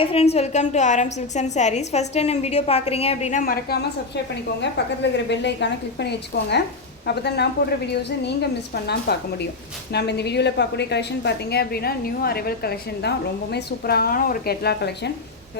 Hi friends, welcome to RM Silks and Sarees. First time நம்ம video பார்க்குறீங்க அப்படின்னா மறக்காமல் சப்ஸ்கிரைப் பண்ணிக்கோங்க. பக்கத்தில் இருக்கிற பெல் ஐக்கானை கிளிக் பண்ணி வச்சுக்கோங்க. அப்போ தான் நான் போடுற வீடியோஸை நீங்கள் மிஸ் பண்ணாமல் பார்க்க முடியும். நம்ம இந்த வீடியோவில் பார்க்கக்கூடிய கலெக்ஷன் பார்த்தீங்க அப்படின்னா நியூ அரைவல் கலெக்ஷன் தான். ரொம்பவே சூப்பரான ஒரு catalogue collection.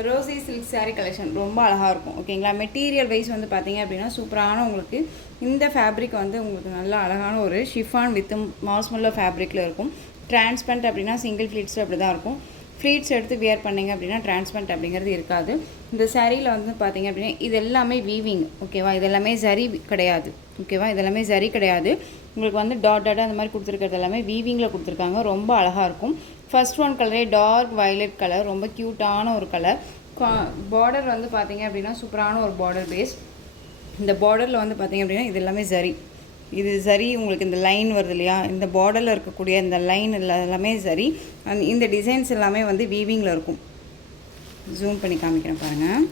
Rosy silk sari collection ரொம்ப அழகாக இருக்கும். ஓகேங்களா, மெட்டீரியல் வைஸ் வந்து பார்த்தீங்க அப்படின்னா சூப்பரான உங்களுக்கு இந்த ஃபேப்ரிக் வந்து உங்களுக்கு நல்ல அழகான ஒரு ஷிஃபான் வித் மாஸ்மெல்லோ ஃபேப்ரிக்கில் இருக்கும். டிரான்ஸ்பரண்ட் அப்படின்னா சிங்கிள் ஃப்ளீட்ஸில் அப்படி தான் இருக்கும். ஃப்ளீட்ஸ் எடுத்து வியர் பண்ணிங்க அப்படின்னா டிரான்ஸ்பரண்ட் அப்படிங்கிறது இருக்காது. இந்த சாரியில் வந்து பார்த்திங்க அப்படின்னா இது எல்லாமே வீவிங். ஓகேவா, இதெல்லாமே ஜரி கிடையாது. ஓகேவா, இதெல்லாமே ஜரி கிடையாது. உங்களுக்கு வந்து டாட்டாக அந்த மாதிரி கொடுத்துருக்கிறது எல்லாமே வீவிங்கில் கொடுத்துருக்காங்க. ரொம்ப அழகாக இருக்கும். ஃபர்ஸ்ட் ஒன் கலரே டார்க் வயலட் கலர், ரொம்ப க்யூட்டான ஒரு கலர். பார்டர் வந்து பார்த்திங்க அப்படின்னா சூப்பரான ஒரு பார்டர் பேஸ். இந்த பார்டரில் வந்து பார்த்திங்க அப்படின்னா இது எல்லாமே ஜரி. இது சரி, உங்களுக்கு இந்த லைன் வருது இல்லையா, இந்த பார்டரில் இருக்கக்கூடிய இந்த லைன் எல்லாமே சரி. இந்த டிசைன்ஸ் எல்லாமே வந்து வீவிங்கில் இருக்கும். ஜூம் பண்ணி காமிக்கிறேன் பாருங்கள்.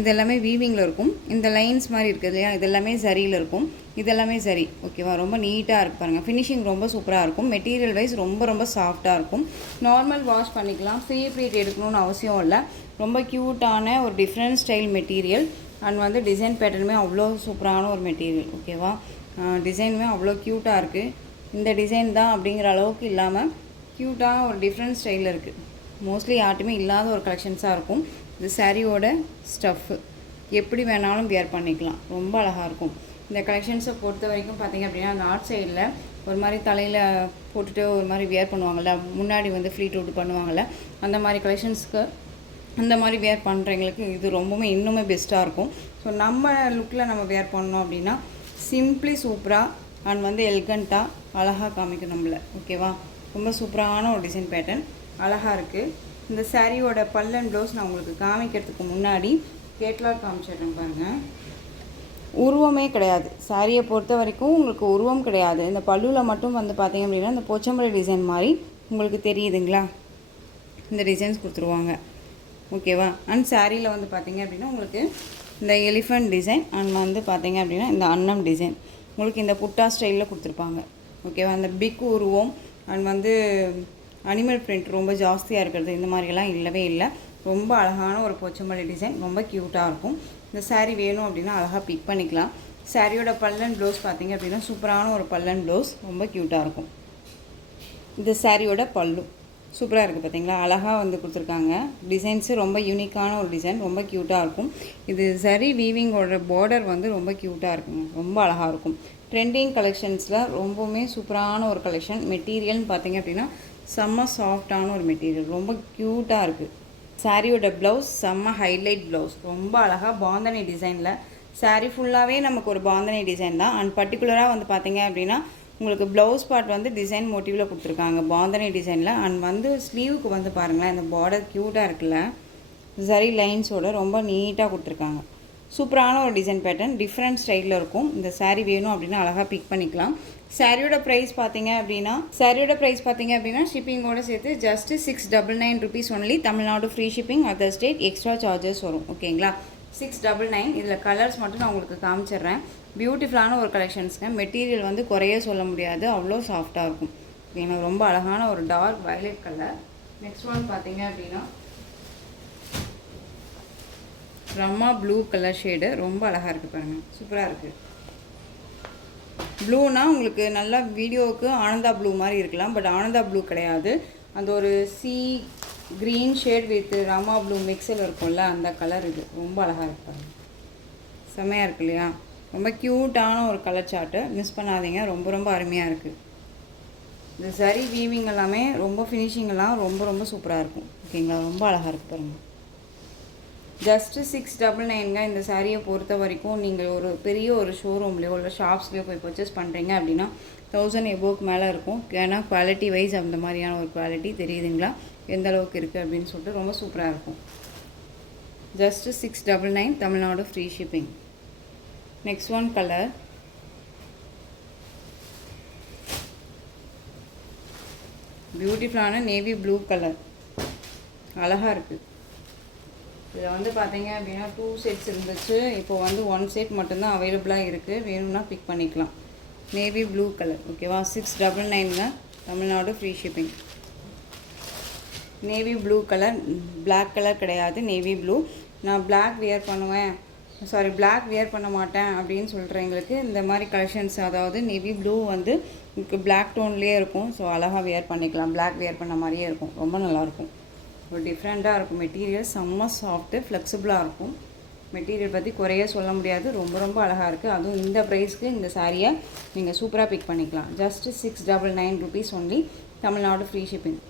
இதெல்லாமே வீவிங்கில் இருக்கும். இந்த லைன்ஸ் மாதிரி இருக்குது இல்லையா, இதெல்லாமே சரியில் இருக்கும். இதெல்லாமே சரி. ஓகேவா, ரொம்ப நீட்டாக இருக்குது பாருங்கள். ஃபினிஷிங் ரொம்ப சூப்பராக இருக்கும். மெட்டீரியல் வைஸ் ரொம்ப ரொம்ப சாஃப்டாக இருக்கும். நார்மல் வாஷ் பண்ணிக்கலாம். ஃப்ரீ ப்ளீட் எடுக்கணும்னு அவசியம் இல்லை. ரொம்ப க்யூட்டான ஒரு டிஃப்ரெண்ட் ஸ்டைல் மெட்டீரியல். அண்ட் வந்து டிசைன் பேட்டர்னுமே அவ்வளோ சூப்பரான ஒரு மெட்டீரியல். ஓகேவா, டிசைனுமே அவ்வளோ க்யூட்டாக இருக்குது. இந்த டிசைன் தான் அப்படிங்கிற அளவுக்கு இல்லாமல் க்யூட்டாக ஒரு டிஃப்ரெண்ட் ஸ்டைலில் இருக்குது. மோஸ்ட்லி யார்ட்டுமே இல்லாத ஒரு கலெக்ஷன்ஸாக இருக்கும். இது சாரியோட ஸ்டஃப்பு எப்படி வேணாலும் வியர் பண்ணிக்கலாம். ரொம்ப அழகாக இருக்கும். இந்த கலெக்ஷன்ஸை பொறுத்த வரைக்கும் பார்த்திங்க அப்படின்னா நார்த் சைடில் ஒரு மாதிரி தலையில் போட்டுட்டு ஒரு மாதிரி வியர் பண்ணுவாங்கள்ல, முன்னாடி வந்து ஃப்ளீட் விட்டு பண்ணுவாங்கள்ல, அந்த மாதிரி கலெக்ஷன்ஸ்க்கு அந்த மாதிரி வியர் பண்ணுறவங்களுக்கு இது ரொம்பவுமே இன்னுமே பெஸ்ட்டாக இருக்கும். ஸோ நம்ம லுக்கில் நம்ம வியர் பண்ணோம் அப்படின்னா சிம்பிளி சூப்பராக அண்ட் வந்து எலிகண்ட்டாக அழகாக காமிக்கும் நம்மளை. ஓகேவா, ரொம்ப சூப்பரான ஒரு டிசைன் பேட்டர்ன் அழகாக இருக்குது. இந்த சாரியோட பல்லன் ப்ளவுஸ் நான் உங்களுக்கு காமிக்கிறதுக்கு முன்னாடி கேட்லாக் காமிச்சிடுறேன் பாருங்கள். உருவமே கிடையாது. சாரியை பொறுத்த வரைக்கும் உங்களுக்கு உருவம் கிடையாது. இந்த பல்லுவில் மட்டும் வந்து பார்த்திங்க அப்படின்னா இந்த போச்சம்பள்ளி டிசைன் மாதிரி உங்களுக்கு தெரியுதுங்களா, இந்த டிசைன்ஸ் கொடுத்துருவாங்க. ஓகேவா, அண்ட் சாரியில் வந்து பார்த்திங்க அப்படின்னா உங்களுக்கு இந்த எலிஃபண்ட் டிசைன் அண்ட் வந்து பார்த்திங்க அப்படின்னா இந்த அன்னம் டிசைன் உங்களுக்கு இந்த புட்டா ஸ்டைலில் கொடுத்துருப்பாங்க. ஓகேவா, அந்த பிக் உருவம் அண்ட் வந்து அனிமல் பிரிண்ட் ரொம்ப ஜாஸ்தியாக இருக்கிறது இந்த மாதிரியெல்லாம் இல்லவே இல்லை. ரொம்ப அழகான ஒரு போச்சம்பள்ளி டிசைன், ரொம்ப க்யூட்டாக இருக்கும். இந்த சாரீ வேணும் அப்படின்னா அழகாக பிக் பண்ணிக்கலாம். சாரியோட பல்லன் ப்ளவுஸ் பார்த்திங்க அப்படின்னா சூப்பரான ஒரு பல்லன் ப்ளவுஸ், ரொம்ப க்யூட்டாக இருக்கும். இந்த சாரியோட பல்லு சூப்பராக இருக்குது பார்த்தீங்களா, அழகாக வந்து கொடுத்துருக்காங்க. டிசைன்ஸு ரொம்ப யூனிக்கான ஒரு டிசைன், ரொம்ப க்யூட்டாக இருக்கும். இது சரி வீவிங்கோட பார்டர் வந்து ரொம்ப க்யூட்டாக இருக்குங்க, ரொம்ப அழகாக இருக்கும். ட்ரெண்டிங் கலெக்ஷன்ஸில் ரொம்பவுமே சூப்பரான ஒரு கலெக்ஷன். மெட்டீரியல்னு பார்த்திங்க அப்படின்னா செம்ம சாஃப்டான ஒரு மெட்டீரியல், ரொம்ப க்யூட்டாக இருக்குது. சாரியோட ப்ளவுஸ் செம்ம ஹைலைட் ப்ளவுஸ், ரொம்ப அழகாக பாந்தனி டிசைனில். சாரீ ஃபுல்லாகவே நமக்கு ஒரு பாந்தனி டிசைன் தான். அண்ட் பர்டிகுலராக வந்து பார்த்திங்க அப்படின்னா உங்களுக்கு ப்ளவுஸ் பார்ட் வந்து டிசைன் மோட்டிவில் கொடுத்துருக்காங்க பாந்தனி டிசைனில். அண்ட் வந்து ஸ்லீவுக்கு வந்து பாருங்களேன், இந்த பார்டர் க்யூட்டாக இருக்குல்ல, சரி லைன்ஸோட ரொம்ப நீட்டாக கொடுத்துருக்காங்க. சூப்பரான ஒரு டிசைன் பேட்டர்ன், டிஃப்ரெண்ட் ஸ்டைலில் இருக்கும். இந்த சாரீ வேணும் அப்படின்னா அழகாக பிக் பண்ணிக்கலாம். சாரியோட ப்ரைஸ் பார்த்தீங்க அப்படின்னா ஷிப்பிங்கோடு சேர்த்து just 699 rupees only. Tamil Nadu free shipping, other state extra charges வரும். ஓகேங்களா, 699. இதில் கலர்ஸ் மட்டும் நான் உங்களுக்கு காமிச்சிடுறேன். பியூட்டிஃபுல்லான ஒரு கலெக்ஷன்ஸுங்க. மெட்டீரியல் வந்து குறைய சொல்ல முடியாது, அவ்வளோ சாஃப்டாக இருக்கும். ஓகேங்களா, ரொம்ப அழகான ஒரு dark violet colour. Next one பார்த்தீங்க அப்படின்னா ரம்மா ப்ளூ கலர் ஷேடு, ரொம்ப அழகாக இருக்குது பாருங்கள், சூப்பராக இருக்குது. ப்ளூனா உங்களுக்கு நல்லா வீடியோவுக்கு ஆனந்தா ப்ளூ மாதிரி இருக்கலாம், பட் ஆனந்தா ப்ளூ கிடையாது. அந்த ஒரு sea green shade with Rama blue மிக்ஸில் இருக்கும்ல, அந்த கலர் இது ரொம்ப அழகாக இருப்பாங்க. செம்மையாக இருக்கு இல்லையா, ரொம்ப க்யூட்டான ஒரு கலர் சார்ட்டு, மிஸ் பண்ணாதீங்க, ரொம்ப ரொம்ப அருமையாக இருக்குது. இந்த சரி வீவிங் எல்லாமே ரொம்ப ஃபினிஷிங் எல்லாம் ரொம்ப ரொம்ப சூப்பராக இருக்கும். ஓகேங்களா, ரொம்ப அழகாக இருக்குது பாருங்கள். ஜஸ்ட்டு 699ங்க. இந்த சாரியை பொறுத்த வரைக்கும் நீங்கள் ஒரு பெரிய ஒரு ஷோரூம்லேயோ இல்லை ஷாப்ஸ்லேயோ போய் பர்ச்சேஸ் பண்ணுறீங்க அப்படின்னா 1000 எபோவுக்கு மேலே இருக்கும். ஏன்னா குவாலிட்டி வைஸ் அந்த மாதிரியான ஒரு குவாலிட்டி தெரியுதுங்களா, எந்த அளவுக்கு இருக்குது அப்படின்னு சொல்லிட்டு ரொம்ப சூப்பராக இருக்கும். Just 699, Tamil Nadu free shipping. Next one colour பியூட்டிஃபுல்லான நேவி ப்ளூ கலர், அழகாக இருக்குது. இதில் வந்து பார்த்தீங்க அப்படின்னா 2 செட்ஸ் இருந்துச்சு, இப்போ வந்து 1 செட் மட்டும்தான் அவைலபிளாக இருக்குது. வேணும்னா பிக் பண்ணிக்கலாம். Navy blue colour. ஓகேவா, 699ங்க. Tamil Nadu free shipping. Navy blue colour, black colour கிடையாது, நேவி ப்ளூ. நான் பிளாக் வியர் பண்ணுவேன், பிளாக் வியர் பண்ண மாட்டேன் அப்படின்னு சொல்கிறவங்களுக்கு இந்த மாதிரி கலெக்ஷன்ஸ், அதாவது நேவி ப்ளூ வந்து உங்களுக்கு பிளாக் டோன்லேயே இருக்கும். ஸோ அழகாக வியர் பண்ணிக்கலாம், பிளாக் வியர் பண்ண மாதிரியே இருக்கும். ரொம்ப நல்லாயிருக்கும், ஒரு டிஃப்ரெண்ட்டாக இருக்கும். மெட்டீரியல் செம்ம சாஃப்ட்டு, ஃப்ளெக்சிபிளாக இருக்கும். மெட்டீரியல் பற்றி குறைய சொல்ல முடியாது, ரொம்ப ரொம்ப அழகாக இருக்குது. அதுவும் இந்த ப்ரைஸ்க்கு இந்த சாரியை நீங்கள் சூப்பராக பிக் பண்ணிக்கலாம். Just 699 rupees only, Tamil Nadu free shipping.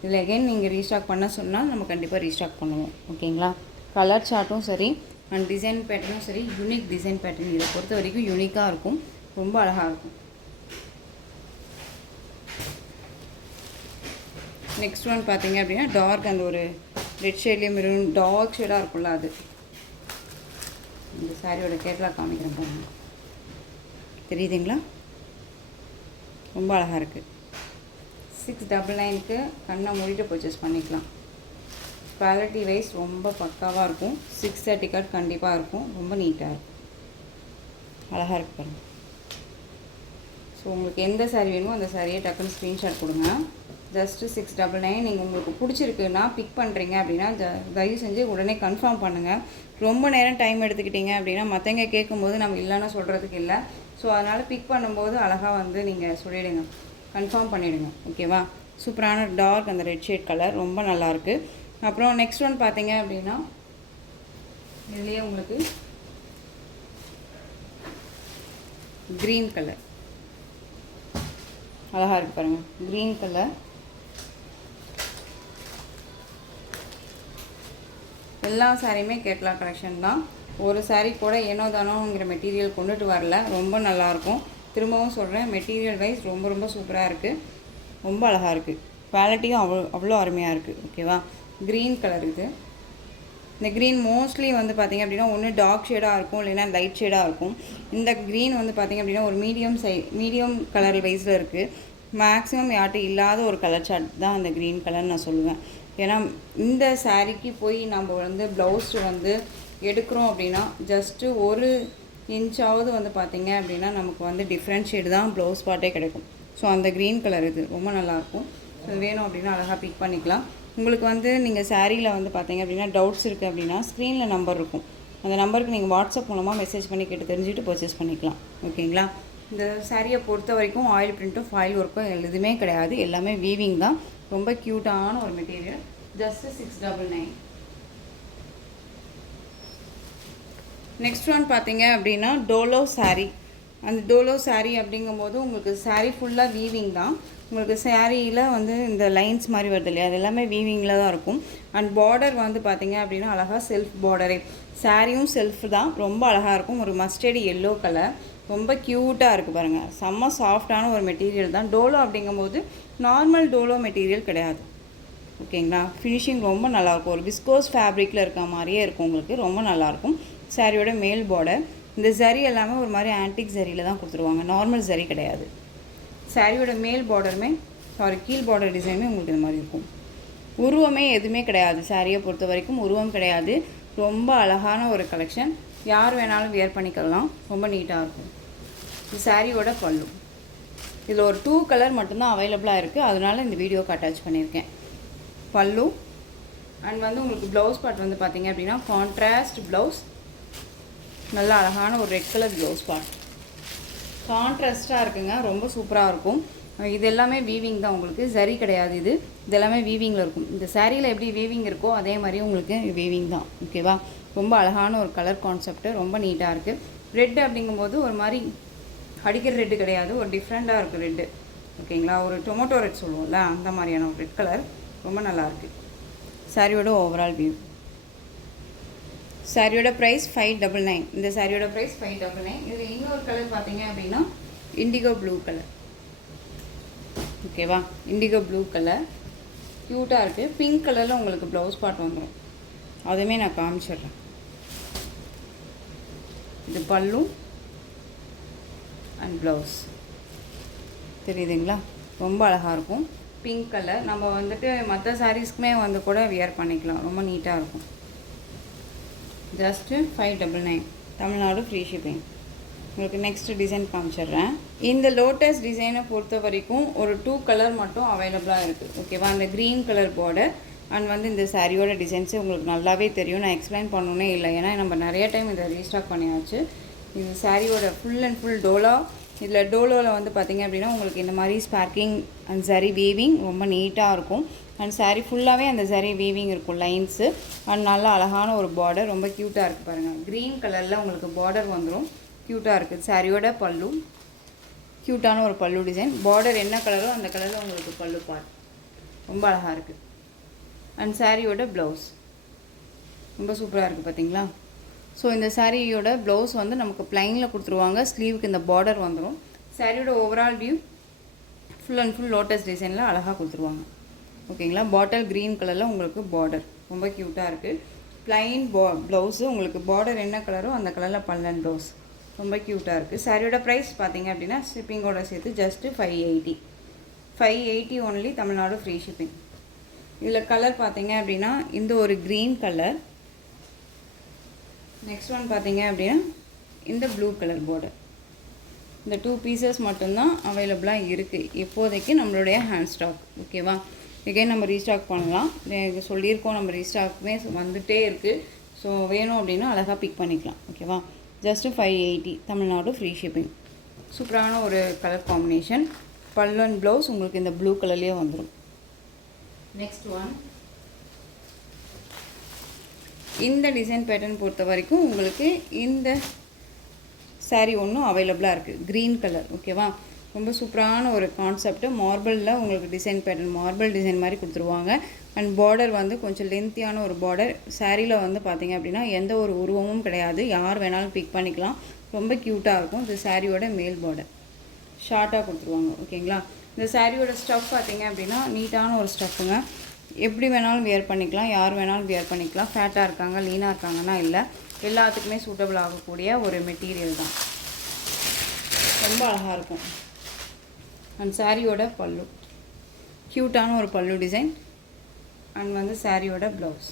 இதில் எகைன் நீங்கள் ரீஸ்டாக் பண்ண சொன்னால் நம்ம கண்டிப்பாக ரீஸ்டாக் பண்ணுவோம். ஓகேங்களா? கலர் சார்ட்டும் சரி அண்ட் டிசைன் பேட்டர்னும் சரி, யூனிக் டிசைன் பேட்டர்ன். இதை பொறுத்த வரைக்கும் யூனிக்காக இருக்கும், ரொம்ப அழகாக இருக்கும். நெக்ஸ்ட் ஒன் பார்த்தீங்க அப்படின்னா டார்க், அந்த ஒரு ரெட் ஷேட்லேயே மெரூன் டார்க் ஷேடாக இருக்கும்ல, அது. இந்த சாரியோட கேட்லாக் காமிக்கிறேன் பாருங்க, தெரியுதுங்களா? ரொம்ப அழகாக இருக்குது. 699க்கு கண்ணை மூடிட்டு பர்ச்சேஸ் பண்ணிக்கலாம். குவாலிட்டி வைஸ் ரொம்ப பக்காவாக இருக்கும். 630 கட் கண்டிப்பாக இருக்கும், ரொம்ப நீட்டாக இருக்கும், அழகாக இருக்கு பாருங்கள். ஸோ உங்களுக்கு எந்த சாரீ வேணுமோ அந்த சாரியை டக்குன்னு ஸ்க்ரீன்ஷாட் கொடுங்க. ஜஸ்ட்டு 699. நீங்கள் உங்களுக்கு பிடிச்சிருக்குன்னா பிக் பண்ணுறீங்க அப்படின்னா தயவு செஞ்சு உடனே கன்ஃபார்ம் பண்ணுங்கள். ரொம்ப நேரம் டைம் எடுத்துக்கிட்டீங்க அப்படின்னா மற்றவங்க கேட்கும்போது நம்ம இல்லைன்னு சொல்கிறதுக்கு இல்லை. ஸோ அதனால் பிக் பண்ணும்போது அழகாக வந்து நீங்கள் சொல்லிவிடுங்க, கன்ஃபார்ம் பண்ணிவிடுங்க. ஓகேவா? சூப்பரான டார்க் அந்த ரெட் ஷேட் கலர் ரொம்ப நல்லாயிருக்கு. அப்புறம் நெக்ஸ்ட் ஒன் பார்த்தீங்க அப்படின்னா இதுலேயே உங்களுக்கு க்ரீன் கலர் அழகாக இருக்குது பாருங்கள். க்ரீன் கலர் எல்லா சாரியுமே கேட்லாக் கலெக்ஷன் தான். ஒரு சாரீ கூட ஏனோ தானோங்கிற மெட்டீரியல் கொண்டுட்டு வரல, ரொம்ப நல்லாயிருக்கும். திரும்பவும் சொல்கிறேன், மெட்டீரியல் வைஸ் ரொம்ப ரொம்ப சூப்பராக இருக்குது, ரொம்ப அழகாக இருக்குது. குவாலிட்டியும் அவ்வளோ அருமையாக இருக்குது. ஓகேவா? க்ரீன் கலர் இது. இந்த க்ரீன் மோஸ்ட்லி வந்து பார்த்திங்க அப்படின்னா ஒன்று டார்க் ஷேடாக இருக்கும், இல்லைன்னா லைட் ஷேடாக இருக்கும். இந்த க்ரீன் வந்து பார்த்திங்க அப்படின்னா ஒரு மீடியம் கலர் வைஸில் இருக்குது. மேக்ஸிமம் யார்கிட்ட இல்லாத ஒரு கலர் சார்ட் தான் அந்த க்ரீன் கலர் நான் சொல்லுவேன். ஏன்னா இந்த சாரீக்கு போய் நம்ம வந்து ப்ளவுஸ் வந்து எடுக்கிறோம் அப்படின்னா ஜஸ்ட்டு 1 இன்ச்சாவது வந்து பார்த்திங்க அப்படின்னா நமக்கு வந்து டிஃப்ரெண்ட் ஷேடு தான் ப்ளவுஸ் பார்ட்டே கிடைக்கும். ஸோ அந்த க்ரீன் கலர் இது ரொம்ப நல்லாயிருக்கும். ஸோ வேணும் அப்படின்னா அழகாக பிக் பண்ணிக்கலாம். உங்களுக்கு வந்து நீங்கள் சாரியில் வந்து பார்த்திங்க அப்படின்னா டவுட்ஸ் இருக்குது அப்படின்னா ஸ்க்ரீனில் நம்பர் இருக்கும், அந்த நம்பருக்கு நீங்கள் வாட்ஸ்அப் மூலமாக மெசேஜ் பண்ணி கேட்டு தெரிஞ்சுட்டு பர்ச்சேஸ் பண்ணிக்கலாம். ஓகேங்களா? இந்த சாரியை பொறுத்த வரைக்கும் ஆயில் பிரிண்ட்டும் ஃபாயில் ஒர்க்கும் எதுவுமே கிடையாது, எல்லாமே வீவிங் தான். ரொம்ப க்யூட்டான ஒரு மெட்டீரியல். ஜஸ்ட்டு 699. நெக்ஸ்ட் ஒன் பார்த்தீங்க அப்படின்னா டோலோ சாரீ. அந்த டோலோ சாரீ அப்படிங்கும்போது உங்களுக்கு சாரீ ஃபுல்லாக வீவிங் தான். உங்களுக்கு சாரியில் வந்து இந்த லைன்ஸ் மாதிரி வருது இல்லையா, அது எல்லாமே வீவிங்கில் தான் இருக்கும். அண்ட் பார்டர் வந்து பார்த்திங்க அப்படின்னா அழகாக செல்ஃப் பார்டரே, சாரியும் செல்ஃப் தான், ரொம்ப அழகாக இருக்கும். ஒரு மஸ்டர்டு எல்லோ கலர், ரொம்ப க்யூட்டாக இருக்குது பாருங்கள். செம்ம சாஃப்டான ஒரு மெட்டீரியல் தான். டோலோ அப்படிங்கும்போது நார்மல் டோலோ மெட்டீரியல் கிடையாது. ஓகேங்களா? ஃபினிஷிங் ரொம்ப நல்லாயிருக்கும், ஒரு விஸ்கோஸ் ஃபேப்ரிக்கில் இருக்க மாதிரியே இருக்கும் உங்களுக்கு, ரொம்ப நல்லாயிருக்கும். சாரியோட மேல் பார்டர் இந்த சரி எல்லாமே ஒரு மாதிரி ஆன்டிக் சரியில் தான் கொடுத்துருவாங்க, நார்மல் சரி கிடையாது. சாரியோட மேல் பார்டருமே கீழ் பார்டர் டிசைனுமே உங்களுக்கு இந்த மாதிரி இருக்கும். உருவமே எதுவுமே கிடையாது, சாரியை பொறுத்த வரைக்கும் உருவம் கிடையாது. ரொம்ப அழகான ஒரு கலெக்ஷன், யார் வேணாலும் வியர் பண்ணிக்கலாம், ரொம்ப நீட்டாக இருக்கும். இது சாரியோட பல்லு. இதில் ஒரு 2 கலர் மட்டும்தான் அவைலபிளாக இருக்குது, அதனால இந்த வீடியோக்கு அட்டாச் பண்ணியிருக்கேன். பல்லு அண்ட் வந்து உங்களுக்கு ப்ளவுஸ் பார்ட் வந்து பார்த்திங்க அப்படின்னா கான்ட்ராஸ்ட் ப்ளவுஸ், நல்லா அழகான ஒரு ரெட் கலர் ப்ளவுஸ் பார்ட், கான்ட்ராஸ்ட்டாக இருக்குங்க, ரொம்ப சூப்பராக இருக்கும். இது எல்லாமே வீவிங் தான், உங்களுக்கு சரி கிடையாது. இது எல்லாமே வீவிங்கில் இருக்கும். இந்த சாரியில் எப்படி வீவிங் இருக்கோ அதே மாதிரி உங்களுக்கு வீவிங் தான். ஓகேவா? ரொம்ப அழகான ஒரு கலர் கான்செப்ட்டு, ரொம்ப நீட்டாக இருக்குது. ரெட்டு அப்படிங்கும்போது ஒரு மாதிரி அடிக்கிற ரெட்டு கிடையாது, ஒரு டிஃப்ரெண்ட்டாக இருக்குது ரெட்டு. ஓகேங்களா? ஒரு டொமேட்டோ ரெட் சொல்லுவோம்ல, அந்த மாதிரியான ஒரு ரெட் கலர், ரொம்ப நல்லாயிருக்கு. சாரியோட ஓவரால் வியூ. சாரியோட ப்ரைஸ் 599. இந்த சாரியோட ப்ரைஸ் 599. இதில் இன்னொரு கலர் பார்த்தீங்க அப்படின்னா இண்டிகோ ப்ளூ கலர். ஓகேவா? இண்டிகோ ப்ளூ கலர் க்யூட்டாக இருக்குது. பிங்க் கலரில் உங்களுக்கு ப்ளவுஸ் பார்ட் வந்துடும், அதுவுமே நான் காமிச்சிடுறேன். இது பல்லு அண்ட் ப்ளவுஸ், தெரியுதுங்களா? ரொம்ப அழகாக இருக்கும். பிங்க் கலர் நம்ம வந்துட்டு மற்ற சாரீஸ்க்குமே வந்து கூட வியர் பண்ணிக்கலாம், ரொம்ப நீட்டாக இருக்கும். Just 599, Tamil Nadu free shipping. உங்களுக்கு நெக்ஸ்ட் டிசைன் காமிச்சிடுறேன். இந்த லோட்டஸ் டிசைனை பொறுத்த வரைக்கும் ஒரு 2 கலர் மட்டும் அவைலபிளாக இருக்குது. ஓகேவா? அந்த க்ரீன் கலர் பார்டர் அண்ட் வந்து இந்த சாரியோட டிசைன்ஸு உங்களுக்கு நல்லாவே தெரியும். நான் எக்ஸ்பிளைன் பண்ணணுன்னே இல்லை, ஏன்னா நம்ம நிறைய டைம் இதை ரீஸ்டாக் பண்ணியாச்சு. இது சாரியோட ஃபுல் அண்ட் ஃபுல் டோலா. இதில் டோலோவில் வந்து பார்த்திங்க அப்படின்னா உங்களுக்கு இந்த மாதிரி ஸ்பார்க்கிங் அண்ட் சரி வீவிங் ரொம்ப நீட்டாக இருக்கும். அண்ட் சாரீ ஃபுல்லாகவே அந்த சரி வீவிங் இருக்கும், லைன்ஸு. அண்ட் நல்லா அழகான ஒரு பார்டர், ரொம்ப க்யூட்டாக இருக்குது பாருங்கள். க்ரீன் கலரில் உங்களுக்கு பார்டர் வந்துடும், க்யூட்டாக இருக்குது. சாரியோட பல்லு க்யூட்டான ஒரு பல்லு டிசைன். பார்டர் என்ன கலரோ அந்த கலரில் உங்களுக்கு பல்லு பார்ட் ரொம்ப அழகாக இருக்குது. அண்ட் சாரியோட ப்ளவுஸ் ரொம்ப சூப்பராக இருக்குது பார்த்தீங்களா. ஸோ இந்த சாரியோட ப்ளவுஸ் வந்து நமக்கு ப்ளைனில் கொடுத்துருவாங்க. ஸ்லீவுக்கு இந்த பார்டர் வந்துடும். சாரியோட overall view full and full lotus டிசைனில் அழகாக கொடுத்துருவாங்க. ஓகேங்களா. பாட்டில் க்ரீன் கலரில் உங்களுக்கு பார்டர் ரொம்ப க்யூட்டாக இருக்குது. ப்ளைன் ப்ளவுஸு, உங்களுக்கு பார்டர் என்ன கலரோ அந்த கலரில் பல்லன் ப்ளவுஸ் ரொம்ப க்யூட்டாக இருக்குது. சாரியோட ப்ரைஸ் பார்த்தீங்க அப்படின்னா ஷிப்பிங்கோட சேர்த்து just 580 only, Tamil Nadu free shipping. இதில் கலர் பார்த்தீங்க அப்படின்னா இந்த ஒரு க்ரீன் கலர். நெக்ஸ்ட் ஒன் பார்த்தீங்க அப்படின்னா இந்த ப்ளூ கலர் பார்டர். இந்த 2 பீசஸ் மட்டும்தான் அவைலபிளாக இருக்குது இப்போதைக்கு நம்மளுடைய ஹேண்ட் ஸ்டாக். ஓகேவா. எகைன் நம்ம ரீஸ்டாக் பண்ணலாம், சொல்லியிருக்கோம். நம்ம ரீஸ்டாக்குமே வந்துகிட்டே இருக்குது. ஸோ வேணும் அப்படின்னா அழகாக பிக் பண்ணிக்கலாம். ஓகேவா. Just 580, Tamil Nadu free shipping. சூப்பரான ஒரு கலர் காம்பினேஷன். பல்லு அண்ட் ப்ளவுஸ் உங்களுக்கு இந்த ப்ளூ கலர்லேயே வந்துடும். நெக்ஸ்ட் ஒன், இந்த டிசைன் பேட்டர்ன் பொறுத்த வரைக்கும் உங்களுக்கு இந்த சாரீ ஒன்றும் அவைலபிளாக இருக்குது, க்ரீன் கலர். ஓகேவா. ரொம்ப சூப்பரான ஒரு கான்செப்ட். மார்பிளில் உங்களுக்கு டிசைன் பேட்டர்ன் மார்பிள் டிசைன் மாதிரி கொடுத்துருவாங்க. அண்ட் பார்டர் வந்து கொஞ்சம் லென்த்தியான ஒரு பார்டர். சாரியில் வந்து பார்த்திங்க அப்படின்னா எந்த ஒரு உருவமும் கிடையாது, யார் வேணாலும் பிக் பண்ணிக்கலாம். ரொம்ப க்யூட்டாக இருக்கும். இந்த சாரியோட மேல் பார்டர் ஷார்ட்டாக கொடுத்துருவாங்க. ஓகேங்களா. இந்த சாரியோட ஸ்டஃப் பார்த்திங்க அப்படின்னா நீட்டான ஒரு ஸ்டஃப்புங்க. எப்படி வேணாலும் வியர் பண்ணிக்கலாம், யார் வேணாலும் வியர் பண்ணிக்கலாம். ஃபேட்டாக இருக்காங்க, லீனாக இருக்காங்கன்னா இல்லை, எல்லாத்துக்குமே சூட்டபிள் ஆகக்கூடிய ஒரு மெட்டீரியல் தான். ரொம்ப அழகாக இருக்கும். அண்ட் சாரியோட பல்லு க்யூட்டான ஒரு பல்லு டிசைன். அண்ட் வந்து சாரியோட ப்ளவுஸ்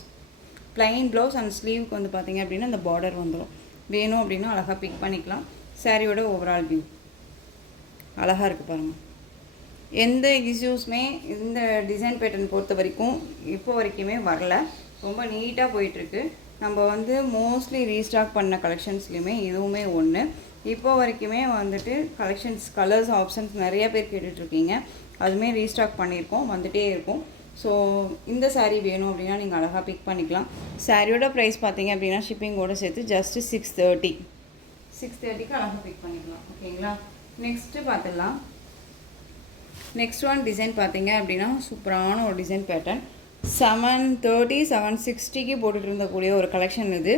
ப்ளைன் ப்ளவுஸ். அண்ட் ஸ்லீவுக்கு வந்து பார்த்திங்க அப்படின்னா இந்த பார்டர் வந்துடும். வேணும் அப்படின்னா அழகாக பிக் பண்ணிக்கலாம். சாரியோட ஓவரால் வியூ அழகாக இருக்குது பாருங்கள். எந்த இஷ்யூஸுமே இந்த டிசைன் பேட்டர்ன் பொறுத்த வரைக்கும் இப்போ வரைக்குமே வரல. ரொம்ப நீட்டாக போயிட்டுருக்கு. நம்ம வந்து மோஸ்ட்லி ரீஸ்டாக் பண்ண கலெக்ஷன்ஸ்லையுமே இதுவுமே ஒன்று. இப்போ வரைக்குமே வந்துட்டு கலெக்ஷன்ஸ், கலர்ஸ், ஆப்ஷன்ஸ் நிறைய பேர் கேட்டுட்ருக்கீங்க. அதுவுமே ரீஸ்டாக் பண்ணியிருக்கோம், வந்துகிட்டே இருக்கும். ஸோ இந்த சாரீ வேணும் அப்படின்னா நீங்கள் அழகாக பிக் பண்ணிக்கலாம். சாரியோட ப்ரைஸ் பார்த்தீங்க அப்படின்னா ஷிப்பிங்கோடு சேர்த்து ஜஸ்ட்டு 630க்கு அழகாக பிக் பண்ணிக்கலாம். ஓகேங்களா. நெக்ஸ்ட்டு பார்த்துடலாம். நெக்ஸ்ட் ஒன் டிசைன் பார்த்தீங்க அப்படின்னா சூப்பரான ஒரு டிசைன் பேட்டர்ன். 730 760க்கு போட்டுட்டு இருந்தக்கூடிய ஒரு கலெக்ஷன் இது.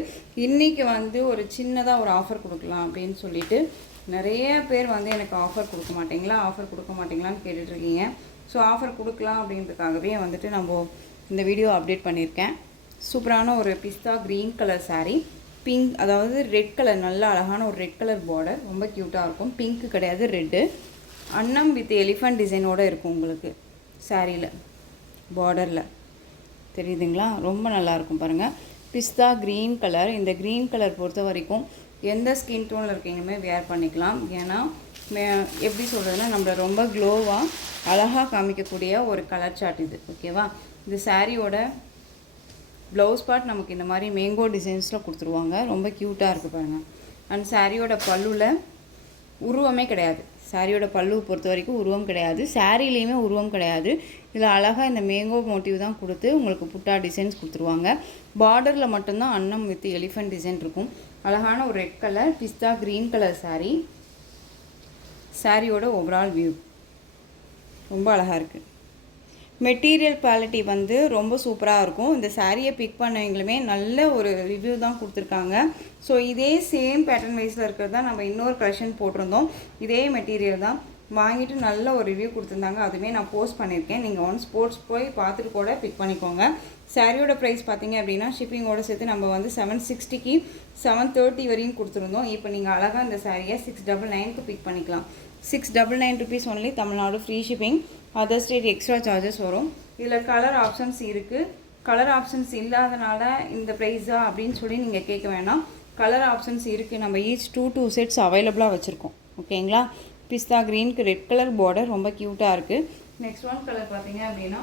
இன்றைக்கி வந்து ஒரு சின்னதாக ஒரு ஆஃபர் கொடுக்கலாம் அப்படின்னு சொல்லிட்டு நிறைய பேர் வந்து எனக்கு ஆஃபர் கொடுக்க மாட்டிங்களான்னு கேட்டுட்ருக்கீங்க. ஸோ ஆஃபர் கொடுக்கலாம் அப்படின்றதுக்காகவே வந்துட்டு நம்ம இந்த வீடியோ அப்டேட் பண்ணியிருக்கேன். சூப்பரான ஒரு பிஸ்தா க்ரீன் கலர் சாரீ. பிங்க், அதாவது ரெட் கலர், நல்ல அழகான ஒரு ரெட் கலர் பார்டர், ரொம்ப க்யூட்டாக இருக்கும். பிங்க்கு கிடையாது, ரெட்டு. அன்னம் வித் எலிஃபண்ட் டிசைனோடு இருக்கும் உங்களுக்கு சாரியில், பார்டரில் தெரியுதுங்களா. ரொம்ப நல்லாயிருக்கும் பாருங்கள். பிஸ்தா க்ரீன் கலர். இந்த க்ரீன் கலர் பொறுத்த வரைக்கும் எந்த ஸ்கின் டோனில் இருக்கீங்களுமே வேர் பண்ணிக்கலாம். ஏன்னா எப்படி சொல்கிறதுனா நம்மளை ரொம்ப க்ளோவாக அழகாக காமிக்கக்கூடிய ஒரு கலர் சார்ட் இது. ஓகேவா. இந்த சாரியோட ப்ளவுஸ் பார்ட் நமக்கு இந்த மாதிரி மேங்கோ டிசைன்ஸில் கொடுத்துருவாங்க. ரொம்ப க்யூட்டாக இருக்குது பாருங்கள். அண்ட் சாரியோட பல்லுவில் உருவமே கிடையாது. சாரியோட பல்லு பொறுத்த வரைக்கும் உருவம் கிடையாது, சாரிலேயுமே உருவம் கிடையாது. இதில் அழகாக இந்த மேங்கோ மோட்டிவ் தான் கொடுத்து உங்களுக்கு புட்டா டிசைன்ஸ் கொடுத்துருவாங்க. பார்டரில் மட்டும்தான் அன்னம் வித் எலிஃபண்ட் டிசைன் இருக்கும். அழகான ஒரு ரெட் கலர் பிஸ்தா க்ரீன் கலர் சாரீ. சாரியோட ஓவரால் வியூ ரொம்ப அழகாக இருக்குது. மெட்டீரியல் குவாலிட்டி வந்து ரொம்ப சூப்பராக இருக்கும். இந்த சாரியை பிக் பண்ணவங்களுமே நல்ல ஒரு ரிவ்யூ தான் கொடுத்துருக்காங்க. ஸோ இதே சேம் பேட்டர்ன் வைஸில் இருக்கிறது தான் நம்ம இன்னொரு கலெக்ஷன் போட்டிருந்தோம். இதே மெட்டீரியல் தான் வாங்கிட்டு நல்ல ஒரு ரிவ்யூ கொடுத்துருந்தாங்க. அதுவுமே நான் போஸ்ட் பண்ணியிருக்கேன். நீங்கள் ஒன்ஸ் போய் பார்த்துட்டு கூட பிக் பண்ணிக்கோங்க. சாரியோட ப்ரைஸ் பார்த்தீங்க அப்படின்னா ஷிப்பிங்கோடு சேர்த்து நம்ம வந்து 760க்கு 730 வரையும் கொடுத்துருந்தோம். இப்போ நீங்கள் அழகாக இந்த சாரியை 699க்கு பிக் பண்ணிக்கலாம். 699 rupees only, Tamil Nadu free shipping. Other state extra charges வரும். இதில் கலர் ஆப்ஷன்ஸ் இருக்குது. கலர் ஆப்ஷன்ஸ் இல்லாதனால இந்த ப்ரைஸா அப்படின்னு சொல்லி நீங்கள் கேட்க வேணாம். கலர் ஆப்ஷன்ஸ் இருக்குது. நம்ம ஈச் 2 செட்ஸ் அவைலபிளாக வச்சுருக்கோம். ஓகேங்களா. பிஸ்தா க்ரீனுக்கு ரெட் கலர் பார்டர் ரொம்ப க்யூட்டாக இருக்குது. நெக்ஸ்ட் ஒன் கலர் பார்த்தீங்க அப்படின்னா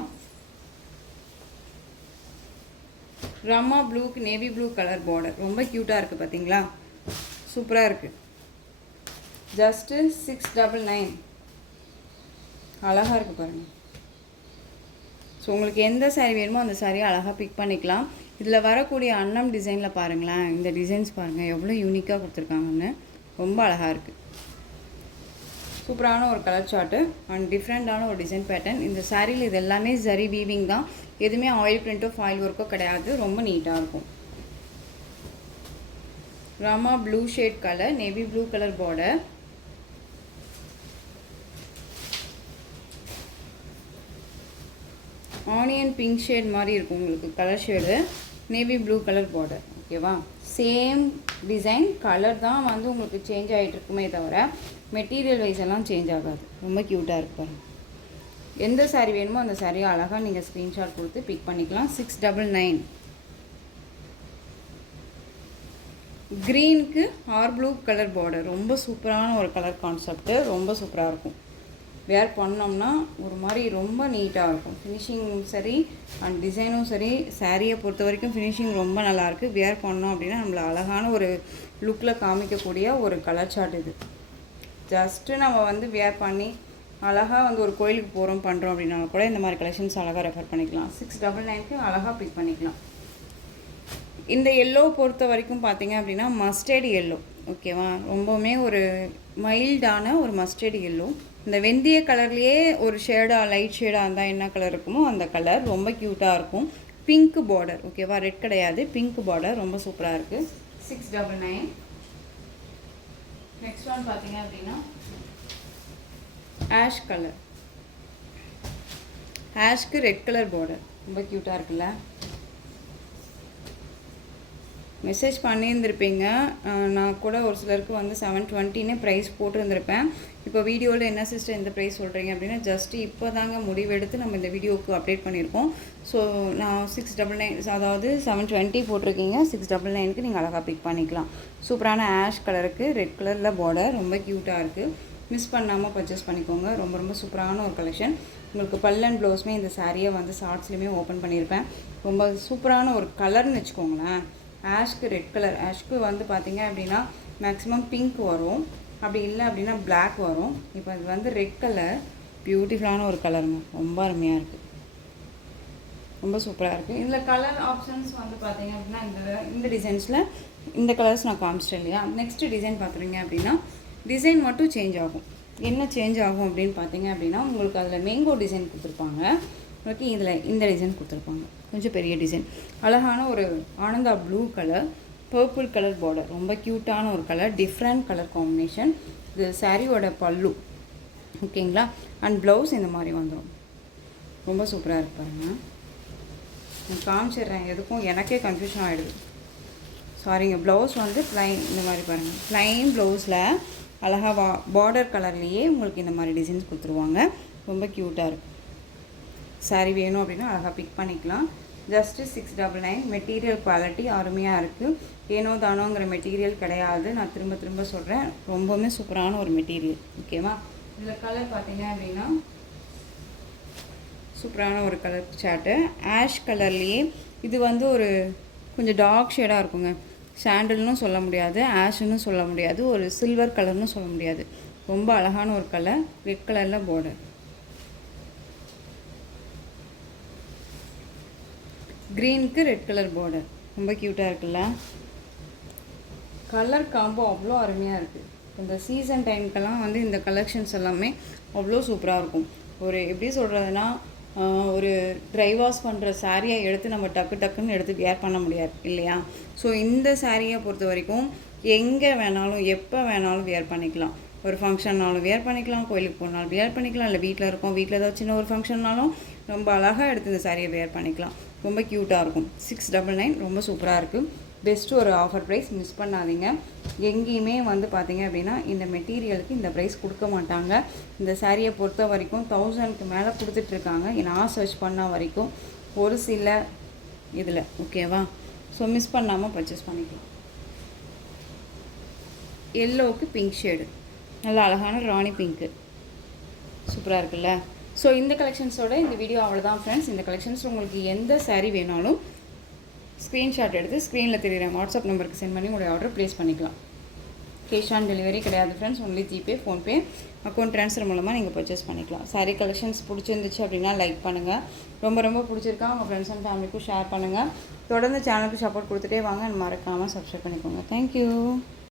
ராமா ப்ளூக்கு நேவி ப்ளூ கலர் பார்டர் ரொம்ப க்யூட்டாக இருக்குது பார்த்தீங்களா, சூப்பராக இருக்குது. ஜஸ்ட்டு 699. அழகாக இருக்குது பாருங்கள். ஸோ உங்களுக்கு எந்த சாரீ வேணுமோ அந்த சாரியை அழகாக பிக் பண்ணிக்கலாம். இதில் வரக்கூடிய அன்னம் டிசைனில் பாருங்களேன், இந்த டிசைன்ஸ் பாருங்கள் எவ்வளோ யூனிக்காக கொடுத்துருக்காங்கன்னு, ரொம்ப அழகாக இருக்குது. சூப்பரான ஒரு கலர் சார்ட்டு அண்ட் டிஃப்ரெண்ட்டான ஒரு டிசைன் பேட்டர்ன். இந்த சாரியில் இது எல்லாமே ஜரி வீவிங் தான், எதுவுமே ஆயில் பிரிண்ட்டோ ஃபாயில் ஒர்க்கோ கிடையாது, ரொம்ப நீட்டாக இருக்கும். Rama blue shade colour, navy blue colour border. Onion pink shade மாதிரி இருக்கும் உங்களுக்கு colour shade, navy blue colour border. ஓகேவா, சேம் டிசைன், கலர் தான் வந்து உங்களுக்கு சேஞ்ச் ஆகிட்டு இருக்குமே தவிர மெட்டீரியல் வைஸ் எல்லாம் சேஞ்ச் ஆகாது. ரொம்ப க்யூட்டாக இருக்கு பாருங்கள். எந்த சாரீ வேணுமோ அந்த சாரியை அழகாக நீங்கள் ஸ்க்ரீன்ஷாட் கொடுத்து பிக் பண்ணிக்கலாம். 699. க்ரீனுக்கு ஆர் ப்ளூ கலர் பார்டர், ரொம்ப சூப்பரான ஒரு கலர் கான்செப்ட்டு, ரொம்ப சூப்பராக இருக்கும். வேர் பண்ணோம்னா ஒரு மாதிரி ரொம்ப நீட்டாக இருக்கும். ஃபினிஷிங்கும் சரி அண்ட் டிசைனும் சரி, சாரியை பொறுத்த வரைக்கும் ஃபினிஷிங் ரொம்ப நல்லாயிருக்கு. வேர் பண்ணோம் அப்படின்னா நம்மளை அழகான ஒரு லுக்கில் காமிக்கக்கூடிய ஒரு கலர் சார்ட் இது. ஜஸ்ட்டு நம்ம வந்து வேர் பண்ணி அழகாக வந்து ஒரு கோயிலுக்கு போகிறோம் பண்ணுறோம் அப்படின்னாலும் கூட இந்த மாதிரி கலெக்ஷன்ஸ் அழகாக ரெஃபர் பண்ணிக்கலாம். 699க்கு அழகாக பிக் பண்ணிக்கலாம். இந்த எல்லோ பொறுத்த வரைக்கும் பார்த்தீங்க அப்படின்னா மஸ்டர்டு எல்லோ. ஓகேவா, ரொம்பவுமே ஒரு மைல்டான ஒரு மஸ்டர்டு எல்லோ. இந்த வெந்தய கலர்லேயே ஒரு ஷேடாக லைட் ஷேடாக இருந்தால் என்ன கலர் இருக்குமோ அந்த கலர் ரொம்ப க்யூட்டாக இருக்கும். Pink border. ஓகேவா, ரெட் கிடையாது, பிங்க் பார்டர், ரொம்ப சூப்பராக இருக்குது. 699. நெக்ஸ்ட் ஒன் பார்த்தீங்க அப்படின்னா ஆஷ் கலர். ஆஷ்க்கு ரெட் கலர் பார்டர், ரொம்ப க்யூட்டாக இருக்குல்ல. மெசேஜ் பண்ணியிருந்திருப்பீங்க, நான் கூட ஒரு சிலருக்கு வந்து 720 ப்ரைஸ் போட்டிருந்திருப்பேன். இப்போ வீடியோவில் என்ன சிஸ்டர் இந்த ப்ரைஸ் சொல்கிறீங்க அப்படின்னா, ஜஸ்ட்டு இப்போ தாங்க முடிவெடுத்து நம்ம இந்த வீடியோவுக்கு அப்டேட் பண்ணியிருக்கோம். ஸோ நான் 699, அதாவது 720 போட்டிருக்கீங்க, 699க்கு நீங்கள் அழகாக பிக் பண்ணிக்கலாம். சூப்பரான ஆஷ் கலருக்கு ரெட் கலரில் பார்டர், ரொம்ப க்யூட்டாக இருக்குது. மிஸ் பண்ணாமல் பர்ச்சேஸ் பண்ணிக்கோங்க. ரொம்ப ரொம்ப சூப்பரான ஒரு கலெக்ஷன். உங்களுக்கு பல்லன் ப்ளவுஸுமே இந்த சாரியை வந்து ஷார்ட்ஸ்லேயுமே ஓப்பன் பண்ணியிருப்பேன். ரொம்ப சூப்பரான ஒரு கலர்னு வச்சுக்கோங்களேன். ஆஷ்க்கு ரெட் கலர், ஆஷ்க்கு வந்து பார்த்தீங்க அப்படின்னா மேக்ஸிமம் பிங்க் வரும், அப்படி இல்லை அப்படின்னா பிளாக் வரும். இப்போ அது வந்து ரெட் கலர், பியூட்டிஃபுல்லான ஒரு கலருங்க, ரொம்ப அருமையாக இருக்குது, ரொம்ப சூப்பராக இருக்குது. இதில் கலர் ஆப்ஷன்ஸ் வந்து பார்த்தீங்க அப்படின்னா இந்த டிசைன்ஸில் இந்த கலர்ஸ் நான் காமிச்சிட்டேன் இல்லையா. நெக்ஸ்ட்டு டிசைன் பார்க்குறீங்க அப்படின்னா டிசைன் மட்டும் சேஞ்ச் ஆகும். என்ன சேஞ்ச் ஆகும் அப்படின்னு பார்த்தீங்க அப்படின்னா உங்களுக்கு அதில் மேங்கோ டிசைன் கொடுத்துருப்பாங்க, உங்களுக்கு இதில் இந்த டிசைன் கொடுத்துருப்பாங்க, கொஞ்சம் பெரிய டிசைன். அழகான ஒரு Ananda blue colour, purple colour border, ரொம்ப க்யூட்டான ஒரு கலர், டிஃப்ரெண்ட் கலர் காம்பினேஷன். இது சாரியோட பல்லு. ஓகேங்களா, அண்ட் ப்ளவுஸ் இந்த மாதிரி வந்துடும். ரொம்ப சூப்பராக இருக்கு பாருங்க. நான் காமிச்சிடுறேன், எதுக்கும் எனக்கே கன்ஃபியூஷன் ஆகிடுது, சாரிங்க. ப்ளவுஸ் வந்து ப்ளைன், இந்த மாதிரி பாருங்கள், ப்ளைன் ப்ளவுஸில் அழகாக பார்டர் கலர்லேயே உங்களுக்கு இந்த மாதிரி டிசைன்ஸ் கொடுத்துருவாங்க. ரொம்ப க்யூட்டாக இருக்கும். சாரி வேணும் அப்படின்னா அழகாக பிக் பண்ணிக்கலாம். ஜஸ்ட்டு 699. மெட்டீரியல் குவாலிட்டி அருமையாக இருக்குது. ஏனோ தானோங்கிற மெட்டீரியல் கிடையாது, நான் திரும்ப திரும்ப சொல்கிறேன், ரொம்பவுமே சூப்பரான ஒரு மெட்டீரியல். ஓகேவா, இதில் கலர் பார்த்தீங்க அப்படின்னா சூப்பரான ஒரு கலர் சார்ட்டு. ஆஷ் கலர்லேயே இது வந்து ஒரு கொஞ்சம் டார்க் ஷேடாக இருக்குங்க. சாண்டல்னும் சொல்ல முடியாது, ஆஷ்னு சொல்ல முடியாது, ஒரு சில்வர் கலர்னு சொல்ல முடியாது. ரொம்ப அழகான ஒரு கலர், ரெட் கலரில் பார்டர். க்ரீனுக்கு ரெட் கலர் பார்டர், ரொம்ப க்யூட்டாக இருக்குல்ல. கலர் காம்போ அவ்வளோ அருமையாக இருக்குது. இந்த சீசன் டைமுக்கெல்லாம் வந்து இந்த கலெக்ஷன்ஸ் எல்லாமே அவ்வளோ சூப்பராக இருக்கும். ஒரு எப்படி சொல்கிறதுனா, ஒரு ட்ரை வாஷ் பண்ணுற சாரியை எடுத்து நம்ம டக்குன்னு எடுத்து வேர் பண்ண முடியாது இல்லையா. ஸோ இந்த சாரியை பொறுத்த வரைக்கும் எங்கே வேணாலும் எப்போ வேணாலும் வேர் பண்ணிக்கலாம். ஒரு ஃபங்க்ஷன்னாலும் வேர் பண்ணிக்கலாம், கோயிலுக்கு போனாலும் வேர் பண்ணிக்கலாம், இல்லை வீட்டில் இருக்கோம், வீட்டில் ஏதாவது சின்ன ஒரு ஃபங்க்ஷன்னாலும் ரொம்ப அழகாக எடுத்து இந்த சாரியை வேர் பண்ணிக்கலாம். ரொம்ப க்யூட்டாக இருக்கும். 699 ரொம்ப சூப்பராக இருக்குது. பெஸ்ட்டு ஒரு ஆஃபர் ப்ரைஸ், மிஸ் பண்ணாதீங்க. எங்கேயுமே வந்து பார்த்தீங்க அப்படின்னா இந்த மெட்டீரியலுக்கு இந்த ப்ரைஸ் கொடுக்க மாட்டாங்க. இந்த சாரியை பொறுத்த வரைக்கும் 1000க்கு மேலே கொடுத்துட்ருக்காங்க நான் சர்ச் பண்ண வரைக்கும் ஒரு சில இதில். ஓகேவா, ஸோ மிஸ் பண்ணாமல் பர்ச்சேஸ் பண்ணிக்கலாம். எல்லோவுக்கு பிங்க் ஷேடு, நல்லா அழகான ராணி பிங்க்கு, சூப்பராக இருக்குல்ல. ஸோ இந்த கலெக்ஷன்ஸோட இந்த வீடியோ அவ்வளோதான் ஃப்ரெண்ட்ஸ். இந்த கலெக்ஷன்ஸ் உங்களுக்கு எந்த சாரீ வேணாலும் ஸ்க்ரீன்ஷாட் எடுத்து ஸ்க்ரீனில் தெரியுற வாட்ஸ்அப் நம்பருக்கு சென்ட் பண்ணி உங்களுடைய ஆர்டர் ப்ளேஸ் பண்ணிக்கலாம். கேஷ் ஆன் டெலிவரி கிடையாது friends, only GPay, PhonePe, account transfer மூலமாக நீங்கள் பர்ச்சேஸ் பண்ணிக்கலாம். சாரீ கலெக்ஷன்ஸ் பிடிச்சிருந்துச்சு அப்படின்னா லைக் பண்ணுங்கள். ரொம்ப ரொம்ப பிடிச்சிருக்கா உங்கள் ஃப்ரெண்ட்ஸ் அண்ட் ஃபேமிலிக்கும் ஷேர் பண்ணுங்கள். தொடர்ந்து சேனலுக்கு சப்போர்ட் கொடுத்துட்டே வாங்க. மறக்காமல் சப்ஸ்கிரைப் பண்ணிக்கோங்க. தேங்க்யூ.